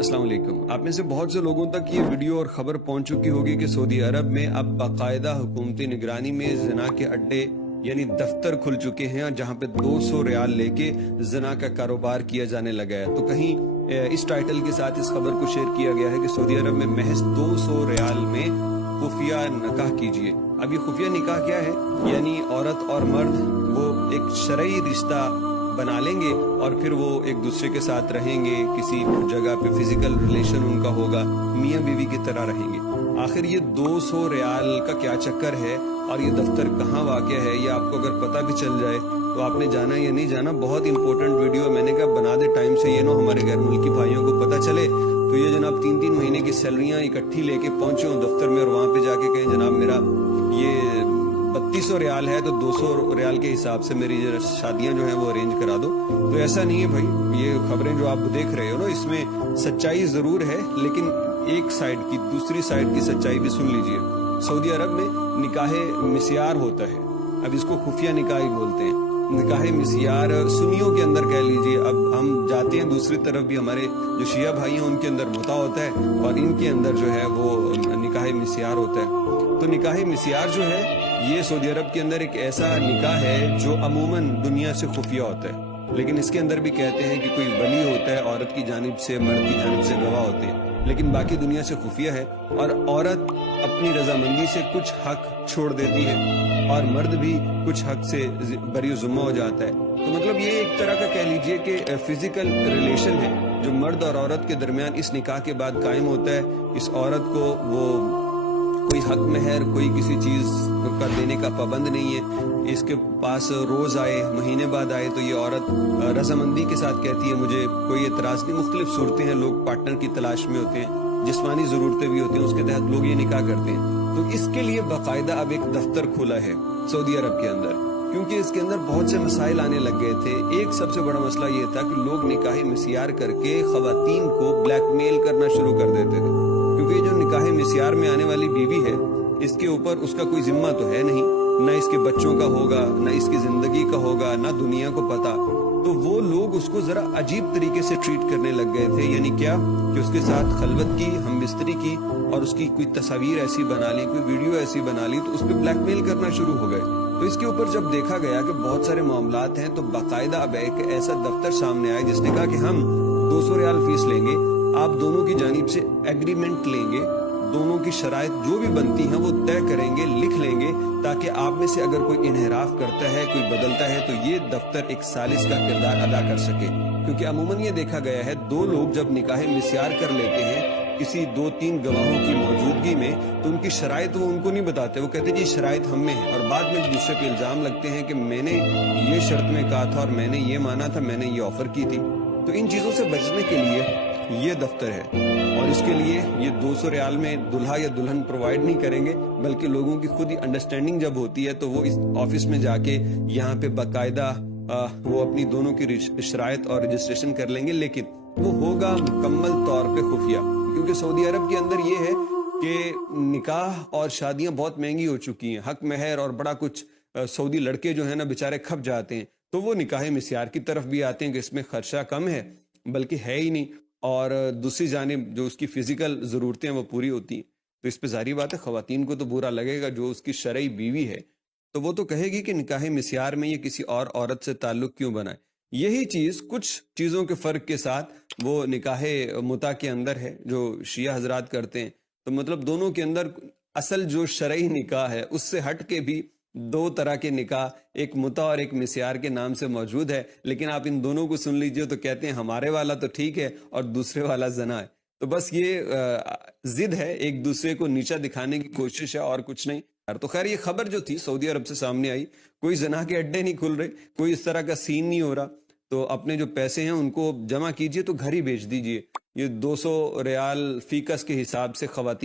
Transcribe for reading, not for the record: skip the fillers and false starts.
अस्सलाम वालेकुम। आप में से बहुत से लोगों तक ये वीडियो और खबर पहुंच चुकी होगी कि सऊदी अरब में अब बाकायदा हुकूमती निगरानी में जना के अड्डे यानी दफ्तर खुल चुके हैं जहां पे 200 रियाल लेके जना का कारोबार किया जाने लगा है। तो कहीं इस टाइटल के साथ इस खबर को शेयर किया गया है कि सऊदी अरब में महज 200 रियाल में खुफिया निकाह कीजिए। अब ये खुफिया निकाह क्या है? यानी औरत और मर्द वो एक शरई रिश्ता बना लेंगे और फिर वो एक दूसरे के साथ रहेंगे, किसी जगह पे फिजिकल रिलेशन उनका होगा, मियाँ बीवी की तरह रहेंगे। आखिर ये 200 रियाल का क्या चक्कर है और ये दफ्तर कहाँ वाक़ है, ये आपको अगर पता भी चल जाए तो आपने जाना या नहीं जाना। बहुत इंपॉर्टेंट वीडियो, मैंने कहा बना दे टाइम से, ये ना हमारे गैर मुल्की भाइयों को पता चले तो ये जनाब 3-3 महीने की सैलरियाँ इकट्ठी लेके पहुंचे हो दफ्तर में और वहाँ पे जाके कहें जनाब मेरा ये 3200 रियाल है तो 200 रियाल के हिसाब से मेरी शादियां जो हैं वो अरेंज करा दो। तो ऐसा नहीं है भाई, ये खबरें जो आप देख रहे हो ना इसमें सच्चाई जरूर है, लेकिन एक साइड की दूसरी साइड की सच्चाई भी सुन लीजिए। सऊदी अरब में निकाह मिस्यार होता है, अब इसको खुफिया निकाह ही बोलते हैं। निकाह मिस्यार सुन्नियों के अंदर कह लीजिए, अब हम जाते हैं दूसरी तरफ भी हमारे जो शिया भाई हैं उनके अंदर मुता होता है और इनके अंदर जो है वो निकाह मिस्यार होता है। तो निकाह मिस्यार जो है ये सऊदी अरब के अंदर एक ऐसा निकाह है जो अमूमन दुनिया से खुफिया होता है, लेकिन इसके अंदर भी कहते हैं कि कोई वली होता है औरत की जानिब से, मर्द की जानिब से गवाह होते हैं, लेकिन बाकी दुनिया से खुफिया है। और औरत अपनी रजामंदी से कुछ हक छोड़ देती है और मर्द भी कुछ हक से बरी ज़िम्मा हो जाता है। तो मतलब ये एक तरह का कह लीजिए कि फिजिकल रिलेशन है जो मर्द और औरत के दरमियान इस निकाह के बाद कायम होता है। इस औरत को वो कोई हक महर, कोई किसी चीज का देने का पाबंद नहीं है। इसके पास रोज आए, महीने बाद आए तो ये औरत रजामंदी के साथ कहती है मुझे कोई एतराज नहीं। मुख्तलिफ सूरतें हैं, लोग पार्टनर की तलाश में होते हैं, जिस्मानी जरूरतें भी होती हैं, उसके तहत लोग ये निकाह करते हैं। तो इसके लिए बाकायदा अब एक दफ्तर खुला है सऊदी अरब के अंदर, क्योंकि इसके अंदर बहुत से मसाइल आने लग गए थे। एक सबसे बड़ा मसला ये था कि लोग निकाह मिस्यार करके खवातीन को ब्लैकमेल करना शुरू कर देते थे, क्योंकि जो निकाह मिस्यार में आने वाली बीवी है इसके ऊपर उसका कोई जिम्मा तो है नहीं, ना इसके बच्चों का होगा, ना इसकी जिंदगी का होगा, ना दुनिया को पता। तो वो लोग उसको जरा अजीब तरीके से ट्रीट करने लग गए थे। यानी क्या कि उसके साथ खलवत की, हम बिस्तरी की और उसकी कोई तस्वीर ऐसी बना ली, कोई वीडियो ऐसी बना ली, तो उस पर ब्लैकमेल करना शुरू हो गए। तो इसके ऊपर जब देखा गया कि बहुत सारे मामलात हैं तो बाकायदा अब एक ऐसा दफ्तर सामने आया जिसने कहा कि हम 200 रियाल फीस लेंगे, आप दोनों की जानिब से एग्रीमेंट लेंगे, दोनों की शराइत जो भी बनती हैं वो तय करेंगे, लिख लेंगे, ताकि आप में से अगर कोई इनहराफ करता है, कोई बदलता है तो ये दफ्तर एक सालिस का किरदार अदा कर सके। क्योंकि अमूमन ये देखा गया है दो लोग जब निकाह मिस्यार कर लेते हैं किसी 2-3 गवाहों की मौजूदगी में, तो उनकी शराइत वो उनको नहीं बताते, वो कहते जी शराइत हम में है, और बाद में दूसरे पे इल्जाम लगते हैं कि मैंने ये शर्त में कहा था और मैंने ये माना था, मैंने ये ऑफर की थी। तो इन चीजों से बचने के लिए ये दफ्तर है और इसके लिए ये 200 रियाल में दुल्हा या दुल्हन प्रोवाइड नहीं करेंगे, बल्कि लोगों की खुद ही अंडरस्टैंडिंग जब होती है तो वो इस ऑफिस में जाके यहाँ पे बाकायदा वो अपनी दोनों की शराइत और रजिस्ट्रेशन कर लेंगे, लेकिन वो होगा मुकम्मल तौर पे खुफिया। क्योंकि सऊदी अरब के अंदर ये है कि निकाह और शादियां बहुत महंगी हो चुकी हैं, हक महर और बड़ा कुछ सऊदी लड़के जो है ना बेचारे खप जाते हैं, तो वो निकाह मिस्यार की तरफ भी आते हैं कि इसमें खर्चा कम है, बल्कि है ही नहीं, और दूसरी जानिब जो उसकी फिजिकल ज़रूरतें हैं वो पूरी होती हैं। तो इस पे जारी बात है ख़वातीन को तो बुरा लगेगा, जो उसकी शरई बीवी है तो वो तो कहेगी कि निकाह मिस्यार में ये किसी और औरत से ताल्लुक़ क्यों बनाए। यही चीज़ कुछ चीज़ों के फ़र्क के साथ वो निकाह मुता के अंदर है जो शिया हजरात करते हैं। तो मतलब दोनों के अंदर असल जो शरई निकाह है उससे हट के भी दो तरह के निकाह, एक मुता और एक मिस्यार के नाम से मौजूद है। लेकिन आप इन दोनों को सुन लीजिए तो कहते हैं हमारे वाला तो ठीक है और दूसरे वाला जना है। तो बस ये जिद है, एक दूसरे को नीचा दिखाने की कोशिश है और कुछ नहीं। तो खैर ये खबर जो थी सऊदी अरब से सामने आई, कोई जना के अड्डे नहीं खुल रहे, कोई इस तरह का सीन नहीं हो रहा। तो अपने जो पैसे हैं उनको जमा कीजिए तो घर ही भेज दीजिए। ये 200 रियाल फीकस के हिसाब से खवातीन